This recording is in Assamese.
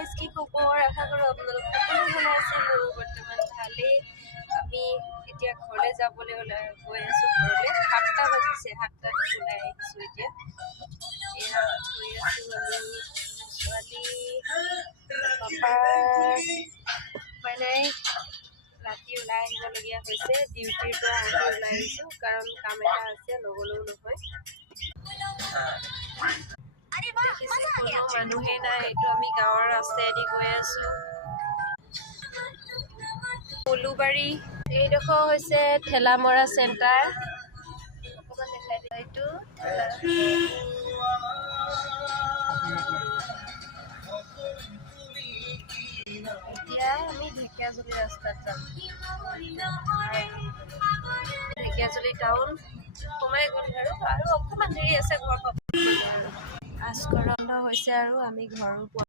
গাইজ কি খবৰ আশা কৰোঁ আপোনালোক সকলো ভালে আছে মোৰো বৰ্তমান ভালেই আমি এতিয়া ঘৰলৈ যাবলৈ গৈ আছোঁ ঘৰলৈ 7টা বাজিছে 7টাত ওলাই আহিছোঁ এতিয়া এয়া গৈ আছোঁ আমি ছোৱালী পাপা উপায় নাই ৰাতি ওলাই আহিবলগীয়া হৈছে ডিউটিৰ পৰা আহি ওলাই আহিছোঁ কাৰণ কাম এটা আছে নগ'লেও নহয় কোনো মানুহে নাই এইটো আমি গাঁৱৰ ৰাস্তাইদি গৈ আছো পলুবাৰী এইডোখৰ হৈছে ঠেলামৰা চেণ্টাৰ অকণমান দেখাই দিয়া এইটো এতিয়া আমি ঢেকীয়াজুলি ৰাস্তাত যাম ঢেকীয়াজুলি টাউন সোমাই গ'ল আৰু অকণমান দেৰি আছে ঘৰ পাব আস্কৰন্ধ হৈছে আৰু আমি ঘৰো